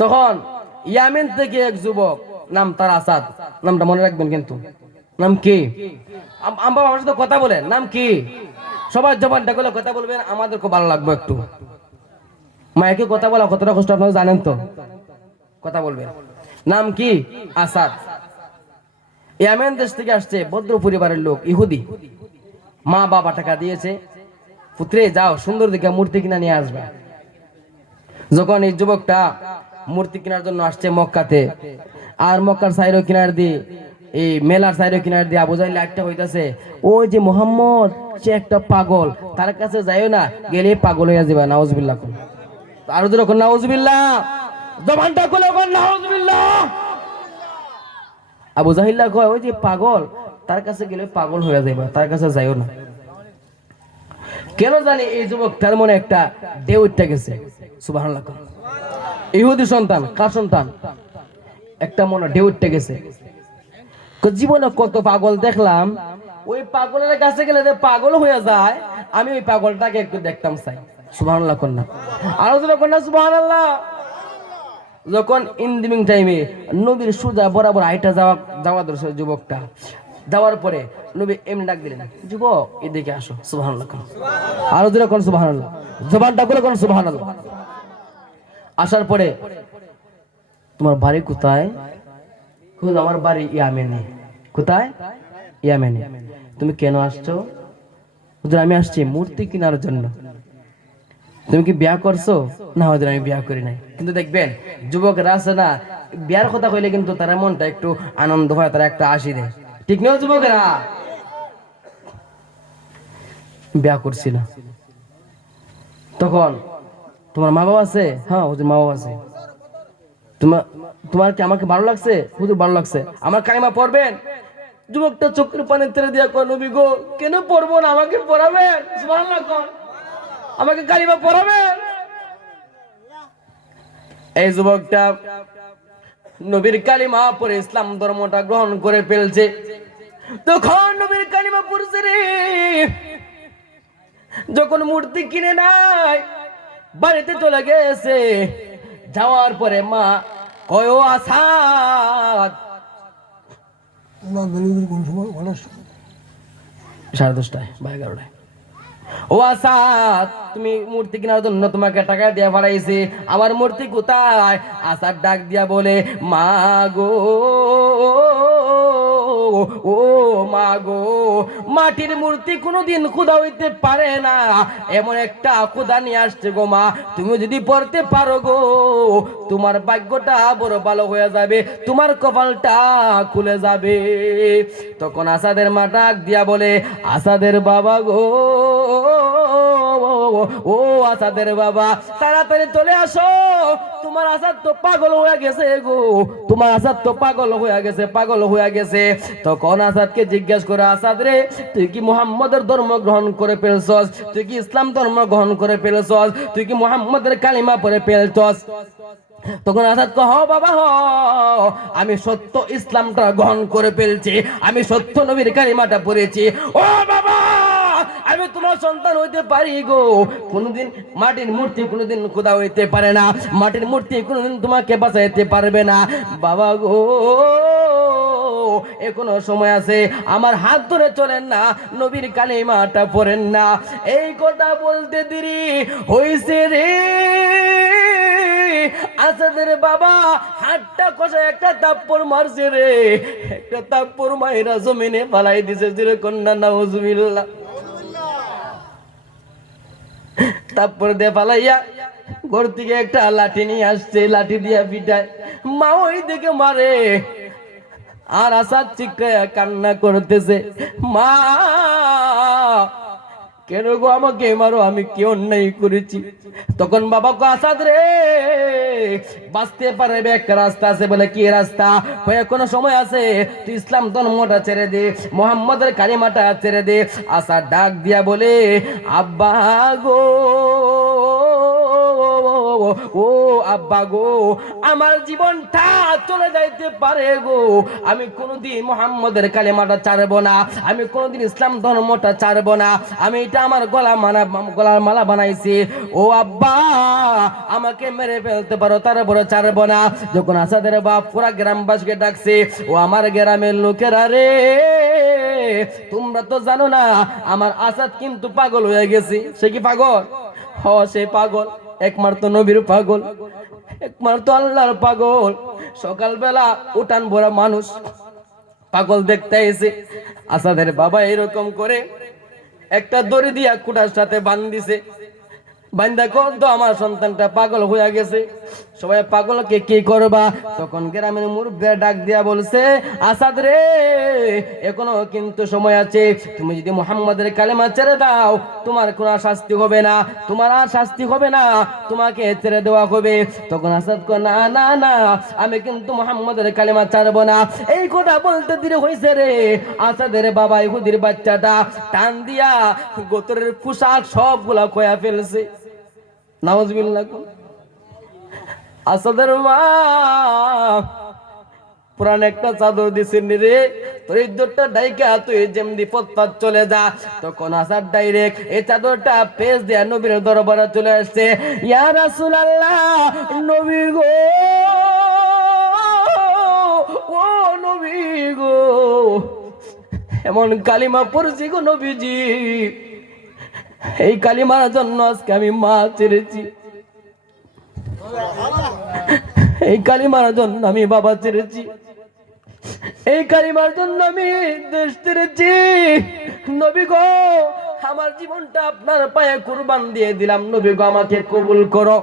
তখন ইয়ামেন থেকে এক যুবক, নাম তার আসাদ, নামটা মনে রাখবেন কিন্তু। নাম কি? আম্মা আমার সাথে কথা বলেন, নাম কি? সবাই জবানটা করলে কথা বলবেন, আমাদের খুব ভালো লাগবে একটু। মায়েকে কথা বলা কতটা কষ্ট আপনারা জানেন তো, কথা বলবেন। নাম কি? আসাদ। ইয়ামেন দেশ থেকে আসছে, ভদ্র পরিবারের লোক, ইহুদি। মা বাবা টাকা দিয়েছে, পুত্রে যাও সুন্দর দিকে মূর্তি কিনা নিয়ে আসবে। যখন এই যুবকটা মূর্তি কেনার জন্য আসছে মক্কাতে, আর মক্কার সাইরো কিনার দিয়ে, এই মেলার সাইরো কিনার দিয়ে আবু জাহেল একটা হইতাছে, ওই যে মোহাম্মদ সে একটা পাগল, তার কাছে যাইও না, গেলে পাগল হইয়া যাবে। নাউজুবিল্লাহ। আরো যখন নাউজুবিল্লাহ, জবানটা খুলে কোন নাউজুবিল্লাহ। আবু জাহেল কয়, ওই যে পাগল, তার কাছে গেলে পাগল হয়ে যাবে, তার কাছে যাইও না। কেন জানি এই যুবকটার মনে একটা ঢেউ উঠে গেছে। সুবহানাল্লাহ। ইহুদি সন্তান, কার সন্তান? একটা মনে ঢেউ উঠে গেছে। জীবনে কত পাগল দেখলাম, ওই পাগলের কাছে গেলে যে পাগল হয়ে যায়, আমি ওই পাগলটাকে একটু দেখতাম চাই। সুবহানাল্লাহ কন্যা, আরো কন্যা সুবহানাল্লাহ। যখন ইনদিমিং টাইমে নবীর সোজা বরাবর আইটা যাওয়া দরকার যুবকটা, যাওয়ার পরে নবী এমনি ডাক দিলেন, যুবক এদিকে আসো। সুবহানাল্লাহ। আরো জোরে কোন সুবহানাল্লাহ, জবানটা বলে কোন সুবহানাল্লাহ। আসার পরে, তোমার বাড়ি কোথায়? আমার বাড়ি ইয়ামেনে। কোথায়? ইয়ামেনে। তুমি কেন আসছো? হুজুর আমি আসছি মূর্তি কেনার জন্য। তুমি কি বিয়া করছো? না হুজুর আমি বিয়া করি নাই। কিন্তু দেখবেন যুবকরা আছে না, বিয়ার কথা কইলে কিন্তু তারা মনটা একটু আনন্দ হয়, তারা একটা হাসি দেয়, ঠিক নয় যুবকেরা? বিয়া করছিল। তখন তোমার মা বাবা আছে? হ্যাঁ হুজুর মা বাবা আছে। তোমার কি আমাকে ভালো লাগছে? হুজুর ভালো লাগছে। আমার কালিমা পড়বেন? যুবকটা চোখের পানি তেরে দিয়া কয়, নবী গো কেন পড়বো না, আমাকে পড়াবেন। সুবহানাল্লাহ কোন, আমাকে কালিমা পড়াবেন। এই যুবকটা নবীর কালিমা পড়ে ইসলাম ধর্মটা গ্রহণ করে ফেলছে। তখন নবীর কালিমা পড়ছে রে, যখন মূর্তি কিনে নাই, বাড়িতে চলে গেছে। যাওয়ার পরে মা কয়, ও আসাদ, 10:30 বা 11টায়, ও আসাদ তুমি মূর্তি কেনার জন্য তোমাকে টাকা দিয়া পাঠাইছি, আমার মূর্তি কোথায়? আসাদ ডাক দিয়া বলে, মা গো, ও মা গো, মাটির মূর্তি কোনোদিন খোদা হইতে পারে না, এমন একটা খোদা নিয়ে আসছে গো মা, তুমি যদি পড়তে পারো গো, তোমার ভাগ্যটা বড় ভালো হয়ে যাবে, তোমার কপালটা খুলে যাবে। তখন আসাদের মা ডাক দিয়া বলে, আসাদের বাবা গো, ও আসাদের বাবা, তাড়াতাড়ি চলে আসো, তোমার আসাদ তো পাগল হয়ে গেছে গো, তোমার আসাদ তো পাগল হয়ে গেছে, পাগল হয়ে গেছে। তখন আসাদকে জিজ্ঞেস করে, আসাদ রে তুই কি মুহাম্মদের ধর্ম গ্রহণ করে ফেলছস? তুই কি ইসলাম ধর্ম গ্রহণ করে ফেলছস? তুই কি মুহাম্মদের কালিমা পড়ে ফেলছস? তখন আসাদ কহ, বাবা হ, আমি সত্য ইসলামটা গ্রহণ করে ফেলছি, আমি সত্য নবীর কালিমাটা পড়েছি। ও বাবা, আমি তোমার সন্তান হইতে পারি গো, কোনদিন মাটির মূর্তি কোনদিন খোদা হইতে পারে না, মাটির মূর্তি কোনদিন তোমাকে বাঁচাইতে পারবে না বাবা গো, এখনো সময় আছে, আমার হাত ধরে চলেন না, নবীর কালিমাটা পড়েন না। এই কথা বলতে দেরি হইছে রে, আসাদের বাবা হাতটা কষা একটা তাপ্পর মারছে রে, একটা তাপ্পর মাইরা জমিনে ফালাই দিছে, যে কন্যা নাউজুবিল্লাহ। তারপর দিয়ে ফালাইয়া ঘর থেকে একটা লাঠি নিয়ে আসছে, লাঠি দিয়া পিটায়, মা ওই দিকে মারে, আর আসাদ চিৎকার কান্না করতেছে, মা কেন গো আমাকে মারো, আমি কি অন্যায় করেছি? তখন বাবা কো, আসাদ রে বাঁচতে পারবে একটা রাস্তা আছে। বলে কি রাস্তা? কোনো সময় আছে, তুই ইসলাম ধর্মটা ছেড়ে দে, মুহাম্মদের কালিমাটা ছেড়ে দে। আসাদ ডাক দিয়া বলে, আব্বা গো, ও আব্বা গো, আমার জীবনটা চলে যাইতে পারে গো, আমি কোনোদিন মুহাম্মদের কালেমাটা ছাড়বো না, আমি কোনোদিন ইসলাম ধর্মটা ছাড়বো না, আমি এটা আমার গলার মালা বানাইছি। ও আব্বা, আমাকে মেরে ফেলতে পারো, তারপরে ছাড়বো না। যখন আসাদের বাপ পুরা গ্রামবাসীকে ডাকছে, ও আমার গ্রামের লোকেরা রে, তোমরা তো জানো না আমার আসাদ কিন্তু পাগল হয়ে গেছে। সে কি পাগল? হ, সে পাগল, একমাত্র নবীর পাগল, একমাত্র আল্লাহর পাগল। সকালবেলা উঠান ভরা মানুষ পাগল দেখতে এসে আসাদের বাবা এরকম করে একটা দড়ি দিয়া কুটার সাথে বান্ধিছে। বান্দা কত আমার সন্তানটা পাগল হয়ে গেছে, সবাই পাগলকে কি করবা? তখন গ্রামের মুরব্বীরা ডাক দিয়া বলছে, আসাদ রে, এখনো কিন্তু সময় আছে, তুমি যদি মুহাম্মাদের কালেমা ছেড়ে দাও তোমার কোনো শাস্তি হবে না, তোমার আর শাস্তি হবে না, তোমাকে ছেড়ে দেওয়া হবে। তখন আসাদ কয়, না না না, আমি কিন্তু মুহাম্মাদের কালেমা ছাড়বো না। এই কথা বলতে দেরি হয়েছে রে, আসাদের বাবা ইহুদির বাচ্চাটা টান দিয়া গোত্রের পোশাক সবগুলা খোয়া ফেলছে। নাউজুবিল্লাহ। আসাদের মা পুরান একটা চাদর দিছেন রে, তোর ইজ্জতটা ডাইকা তুই যেমনি পথ চলে যা। তখন আসাদ ডাইরেক্ট এই চাদরটা পেজ দিয়া নবীর দরবারে চলে আসছে। ইয়া রাসূলুল্লাহ, নবী গো, ও নবী গো, এমন কালিমা পড়ছি গো নবীজি, এই কালিমার জন্য আজকে আমি মা ছেড়েছি, এই কালিমার জন্য আমি বাবা ছেড়েছি, এই কালিমার জন্য আমি দেশ ছেড়েছি। নবী গো, আমার জীবনটা আপনার পায়ে কুরবান দিয়ে দিলাম, নবী গো আমাকে কবুল করো।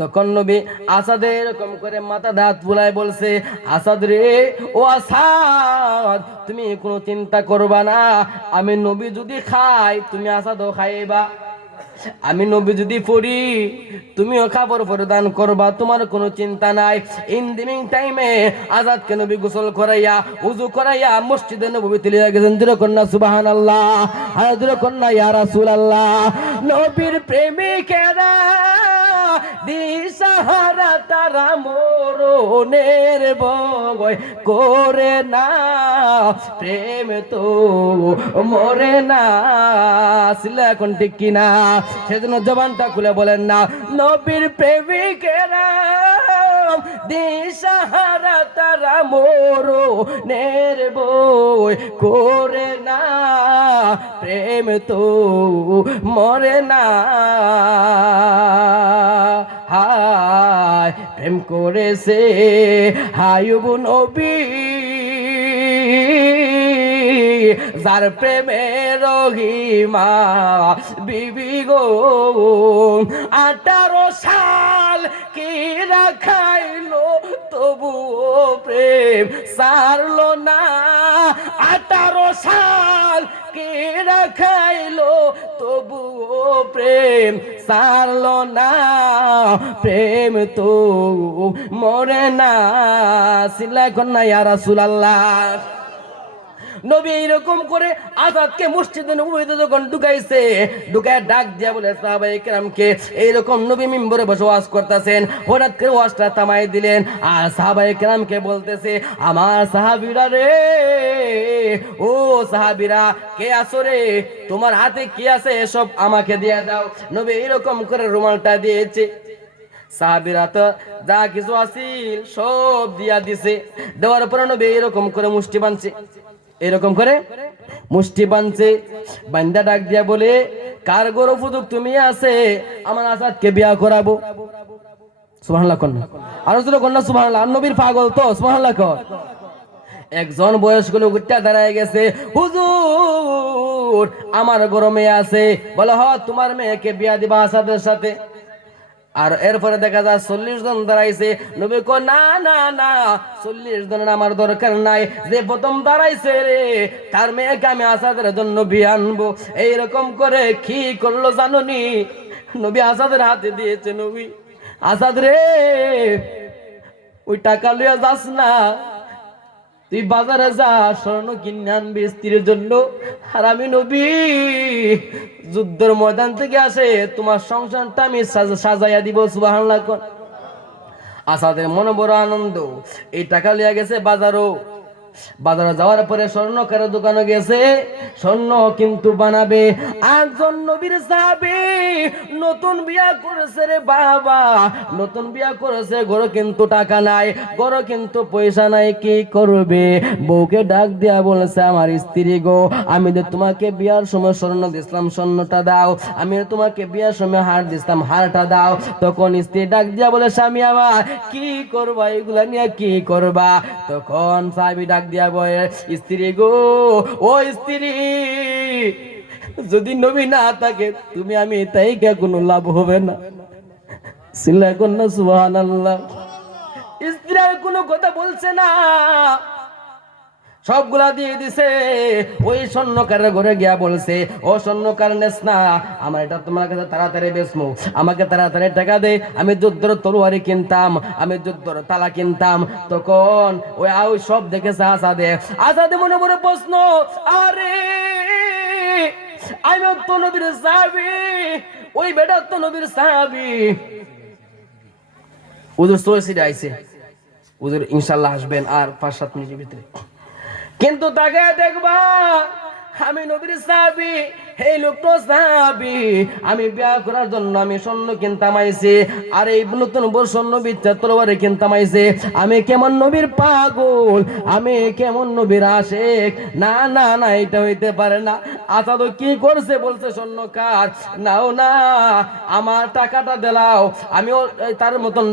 তখন নবী আসাদ এরকম করে মাথা দাঁত বুলায় বলছে, আসাদ রে, ও আসাদ, তুমি কোনো চিন্তা করবা না, আমি নবী যদি খাই তুমি আসাদও খাইবা, আমি নবী যদি পড়ি তুমিও খাবার প্রদান করবা, তোমার কোনো চিন্তা নাই। ইন দি মিন টাইমে আজাদকে নবী গোসল করাইয়া উযু করাইয়া মসজিদে নববীতে লিয়ে গেছেন। দিল কন্যা সুবহানাল্লাহ, আর দিল কন্যা ইয়া রাসূলুল্লাহ। নবীর প্রেমিকেরা দিশাহারা তারা মরণের ভয় করে না, প্রেম তো মরে না, আসলে এখন ঠিক কিনা? সেজন্য জবানটা খুলে বলেন না, নবীর প্রেমিকেরা দিশাহারা তারা মরণের ভয় করে না, প্রেম তো মরে না। হায় প্রেম করেছে আইয়ুব নবী, যার প্রেমের রহিমা বিবি গো, 18 সাল কি রাখাইলো তবুও প্রেম সারলো না, 18 সাল কি রাখাইলো তবুও প্রেম সারলো না, প্রেম তো মরে না। সিলা কন্যা ইয়া রাসূলুল্লাহ। নবী এইরকম করে আজাদকে মসজিদে নববীতে যখন ঢুকাইছে, ঢুকায় ডাক দিয়া বলে সাহাবায়ে কেরামকে, এইরকম নবী মিম্বরে বসে ওয়াজ করতেছেন, হঠাৎ করে ওয়াজটা থামাই দিলেন, আর সাহাবায়ে কেরামকে বলতেছে, আমার সাহাবীরা রে, ও সাহাবীরা, কে আছো রে, তোমার হাতে কি আছে এসব আমাকে দিয়ে দাও। নবী এইরকম করে রুমালটা দিয়েছে, সাহাবীরা তো যা কিছু আছিল সব দিয়া দিছে। দেওয়ার পরে নবী এরকম করে মুষ্টি বাঁধছে, এরকম করে মুষ্টি বাঁধছে, বান্দা ডাক দিয়া বলে, কার গরু ফুদুক তুমি আছে, আমার আসাদকে বিয়া করাবো। সুবহানাল্লাহ কন্যা, আর জোরে কন্যা সুবহানাল্লাহ। নবীর পাগল তো, সুবহানাল্লাহ কর। একজন বয়স্ক লোক উঠে দাঁড়ায় গেছে, হুজুর আমার গরু মেয়ে আছে, বলে হ, তোমার মেয়েকে বিয়া দিবা আসাদের সাথে। আর এরপরে দেখা যায় 40 জন দাঁড়াইছে। নবী কয়, না না না, 40 জনের আমার দরকার নাই, যে প্রথম দাঁড়াইছে রে তার মেয়েকে আমি আসাদের জন্য বিয়ে আনবো। এইরকম করে কি করলো জানোনি? নবী আসাদের হাতে দিয়েছে। নবী, আসাদ রে, ওই টাকা লইয়া যাস না, তুই বাজারে যা স্বর্ণ কিনে আনবি স্ত্রীর জন্য, আর আমি নবী যুদ্ধের ময়দান থেকে আসে তোমার সংসারটা আমি সাজাইয়া দিব। সুবহানাল্লাহ। আসাদের মনে বড় আনন্দ, এই টাকা লিয়া গেছে বাজারে যাওয়ার পরে স্বর্ণকার দোকানে গেছে, স্বর্ণ কিন্তু বানাবে। একজন নবীর সাহাবী নতুন বিয়া করেছে রে বাবা, নতুন বিয়া করেছে, ঘরে কিন্তু টাকা নাই, ঘরে কিন্তু পয়সা নাই, কি করবে? বউকে ডাক দিয়া বলেছে, আমার স্ত্রী গো, আমি যে তোমাকে বিয়ার সময় স্বর্ণ দিছিলাম স্বর্ণটা দাও, আমি তোমাকে বিয়ার সময় হার দিছিলাম হারটা দাও। তখন স্ত্রী ডাক দিয়া বলে, স্বামী আমার কি করবা, এগুলা নিয়ে কি করবা? তখন সাহাবী ডাক দিয়া বলে, স্ত্রী গো, ও স্ত্রী, যদি নবী না থাকে তুমি আমি তাই কে কোনো লাভ হবে না। সিল্লা কন্যা সুবহানাল্লাহ। স্ত্রী আর কোনো কথা বলছে না, সবগুলা দিয়ে দিছে। ওই স্বর্ণকারের ঘরে গিয়া বলছে, ও স্বর্ণকার নেস না, আমার এটা তোমার কাছে তাড়াতাড়ি বেচমু, আমাকে তাড়াতাড়ি টাকা দে, আমি যুদ্ধর তলোয়ারি কিনতাম, আমি যুদ্ধর তালা কিনতাম। তখন ওই সব দেখেছে আসাদে মনে মনে প্রশ্ন, আরে আমি তো নবীর সাহাবী, ওই বেটা তো নবীর সাহাবী। হুজুর সৈয়দ আইছে, হুজুর ইনশাআল্লাহ আসবেন আর 5-7 মিনিটের ভিতরে। কিন্তু তাকে দেখবা আমি নবীর সাহাবী, এই লোকটা সাহাবী, আমি বিয়া করার জন্য আমি স্বর্ণ কিনতাম আইছি, আর এই নতুন বর্ষণ নবীর তলোয়ারে কিনতাম আইছি। আমি কেমন নবীর পাগল, আমি কেমন নবীর আশেক, না না না, এটা হইতে পারে না। আসাদ কি করছে, বলছে স্বর্ণকার, নাও না, আমার টাকাটা দিলাও, আমিও তার মতন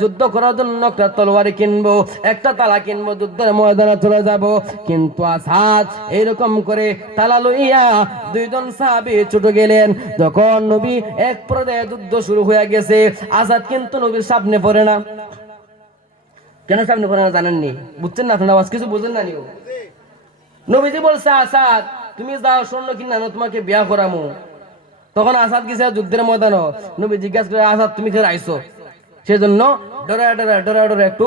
যুদ্ধ করার জন্য একটা তলোয়ারি কিনবো, একটা তালা কিনবো, যুদ্ধের ময়দানে চলে যাব। কিন্তু আসাদ এইরকম করে তালা লইয়া দুইজন সাহাবী ছুটে গেলেন। যখন নবী এক পর্যায়ে যুদ্ধ শুরু হয়ে গেছে, আসাদ কিন্তু নবীর সামনে পড়ে না। কেন সামনে পড়ে না জানেননি? বুঝছেন না আপনারা? আওয়াজ কিছু বুঝেন না নিও। নবীজি বলছে, আসাদ তুমি যাও স্বর্ণ কিনে আনো, তোমাকে বিয়া করামু। তখন আসাদ গেছে যুদ্ধের ময়দানে। নবী জিজ্ঞাসা করে, আসাদ তুমি কে আইছো? সেজন্য ডরা একটু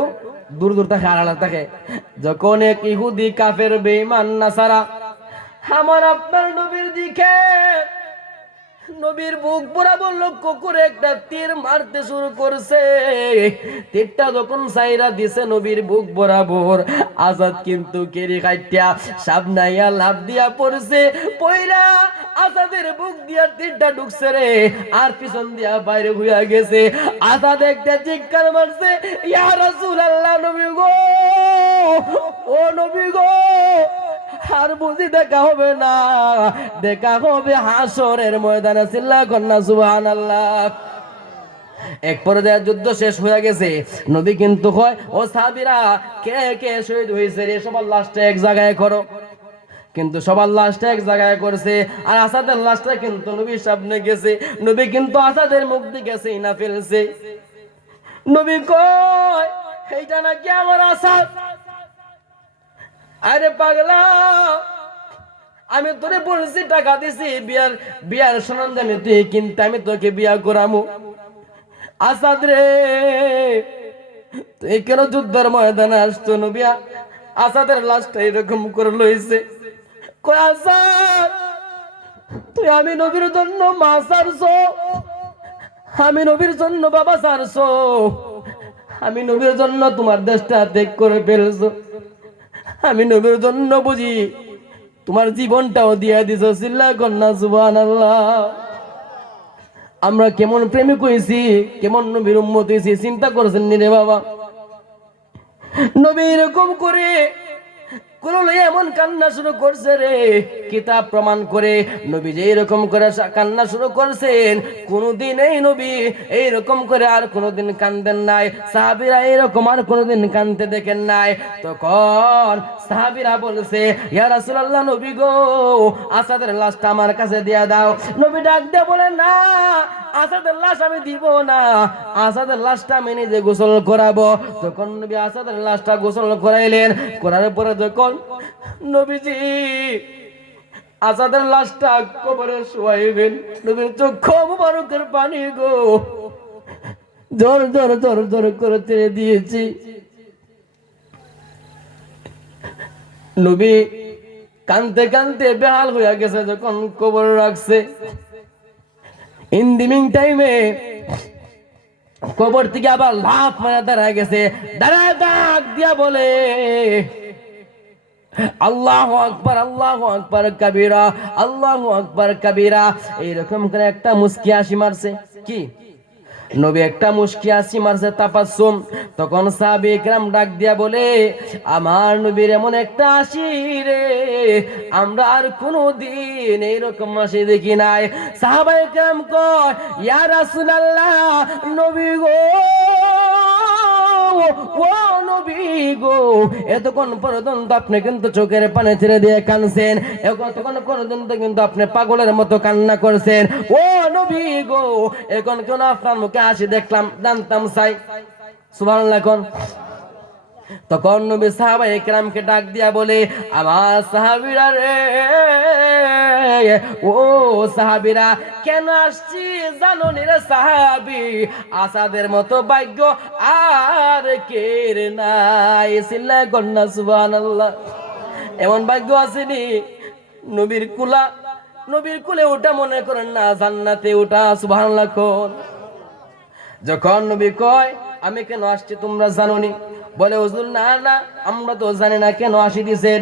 দূর দূর থাকে, আড়াল থাকে। যখন এক ইহুদি কাফের বেঈমান নাসারা আমার আপনার নবীর দিকে, নবীর বুক বরাবর লক্ষ্য করে একটা তীর মারতে শুরু করছে, তীরটা যখন সাইরা দিছে নবীর বুক বরাবর, আসাদ কিন্তু কেরি কাটিয়া সাবনাইয়া লাভ দিয়া পড়ছে, পয়রা আসাদের বুক দিয়া তীরটা ঢুকছে রে, আর পিছন দিয়া বাইরে হইয়া গেছে। আসাদ একটা চিৎকার মারছে, ইয়া রাসূলুল্লাহ, নবী গো, ও নবী গো, আর বুঝি দেখা হবে না, দেখা হবে হাসরের ময়দানে। চিল্লা কন্যা সুবহানাল্লাহ। এক পর্যায়ে যুদ্ধ শেষ হয়ে গেছে। নবী কিন্তু কয়, ও সাহাবীরা, কে কে শহীদ হয়েছে রে, সবার লাশটা এক জায়গায় করো। কিন্তু সবার লাশটা এক জায়গায় করছে, আর আসাদের লাশটা কিন্তু নবীর সামনে গেছে। নবী কিন্তু আসাদের মুখ দিকে না ফেলছে। নবী কয়, এইটা নাকি আমার আসাদ? আরে পাগলা, আমি তোরে বলছি টাকা দিছি বিয়ার সরঞ্জাম তুই কিনতে, আমি তোকে বিয়া করামু। আসাদ রে, তুই কেন যুদ্ধের ময়দানে আসতো? নবী আসাদের লাশটা এরকম করে লইছে। কয়, আসাদ তুই আমি নবীর জন্য মা সারছো, আমি নবীর জন্য বাবা সারছো, আমি নবীর জন্য তোমার দেশটা ত্যাগ করে ফেলছো, আমি নবীর জন্য বুঝি তোমার জীবনটাও দিয়ে দিছো। চিল্লা কন্যা সুবহানাল্লাহ। আমরা কেমন প্রেমিক হয়েছি, কেমন নবীর উম্মত হয়েছি, চিন্তা করছেন নি রে বাবা? নবী এরকম করে এমন কান্না শুরু করছে রে, কিতাব প্রমাণ করে নবী যে এরকম করে কান্না শুরু করছেন, কোনদিন এই নবী এইরকম করে আর কোনদিন কান্দেন নাই, সাহাবীরা এরকম আর কোনদিন কান্দতে দেখেন নাই। তখন সাহাবীরা বলছে, ইয়া রাসূলুল্লাহ, নবী গো, আসাদের লাশটা আমার কাছে দিয়া দাও। নবী ডাক দিয়ে বলে, না, আসাদের লাশ আমি দিব না, আসাদের লাশটা আমি নিজে গোসল করাবো। তখন নবী আসাদের লাশটা গোসল করাইলেন। করার পরে যখন নবীজি আসাদের লাশটা কবরে শোয়াইবেন, নবীর চক্ষু মুবারকের পানি গো জোর জোর জোর জোর করে ছেড়ে দিয়েছি। নবী কানতে কানতে বেহাল হইয়া গেছে যখন কবর রাখছে। ইন দি মিন টাইমে কবর থেকে আবার লাফ মারা দাঁড়ায় গেছে, দাঁড়ায় ডাক দিয়া বলে আল্লাহু আকবার, আল্লাহু আকবার কাবীরা, আল্লাহু আকবার কাবীরা। এইরকম করে একটা মুস্কি হাসি মারছে। কি নবী একটা মুস্কি হাসি মারছে, তাপাসসুম। তখন সাহাবায়ে কেরাম ডাক দিয়া বলে আমার নবীর এমন একটা হাসি রে, আমরা আর কোনোদিন এইরকম হাসি দেখি নাই। সাহাবায়ে কেরাম কয় ইয়া রাসূলুল্লাহ, নবী গো, ও নবী গো, এতক্ষণ পর্যন্ত আপনি কিন্তু চোখের পানি ছেড়ে দিয়ে কাঁদছেন, এতক্ষণ পর্যন্ত কিন্তু আপনি পাগলের মতো কান্না করছেন। ও নবী গো, এখন কেন আপনার মুখে হাসি দেখলাম জানতাম চাই। সুবহানাল্লাহ কোন। তখন নবী সাহাবায়ে কেরামকে ডাক দিয়া বলে আমার সাহাবীরা রে, ও সাহাবীরা, কেন আসছি জানো নি রে সাহাবী, আসাদের মতো ভাগ্য আর কের নাই। সিল্লা কন্যা সুবহানাল্লাহ। এমন ভাগ্য আসেনি নবীর কুলা, নবীর কুলে ওটা মনে করেন না জান্নাতে ওটা। সুবহানাল্লাহ কোন। যখন নবী কয় আমি কেন আসছি তোমরা জানো নি, বলে হুজুর না না, আমরা তো জানি না কেন আসি দিছেন।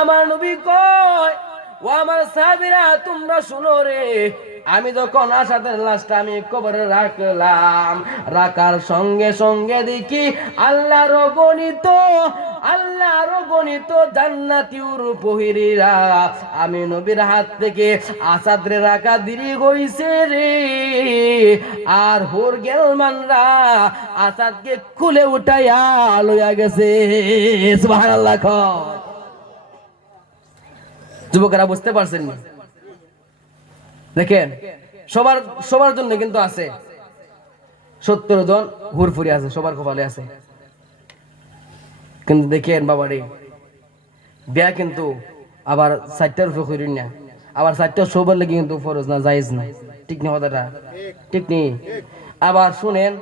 আমার নবী কয় ও আমার সাহাবীরা তোমরা শুনো রে, আমি যখন আসাদের লাশটা আমি কবরে রাখলাম, রাখার সঙ্গে সঙ্গে দেখি আল্লাহর গণিত জান্নাতি উপহিরা আমি নবীর হাত থেকে আসাদরে রাখা দেরি হইছে রে, আর হোর গেলমানরা আসাদকে খুলে উঠাইয়া লইয়া গেছে। সুবহানাল্লাহ। যুবকেরা বুঝতে পারছেন না? দেখেন সবার জন্য কিন্তু আছে 70 জন হুরফুরি আছে, সবার কপালে আছে। কিন্তু দেখেন বাবারে, বিয়া কিন্তু আবার 4টার উপরে করিন না, আবার 4টা সবার লাগি কিন্তু ফরজ না, জায়েজ না। ঠিক না কথাটা? ঠিক নেই? আবার শুনেন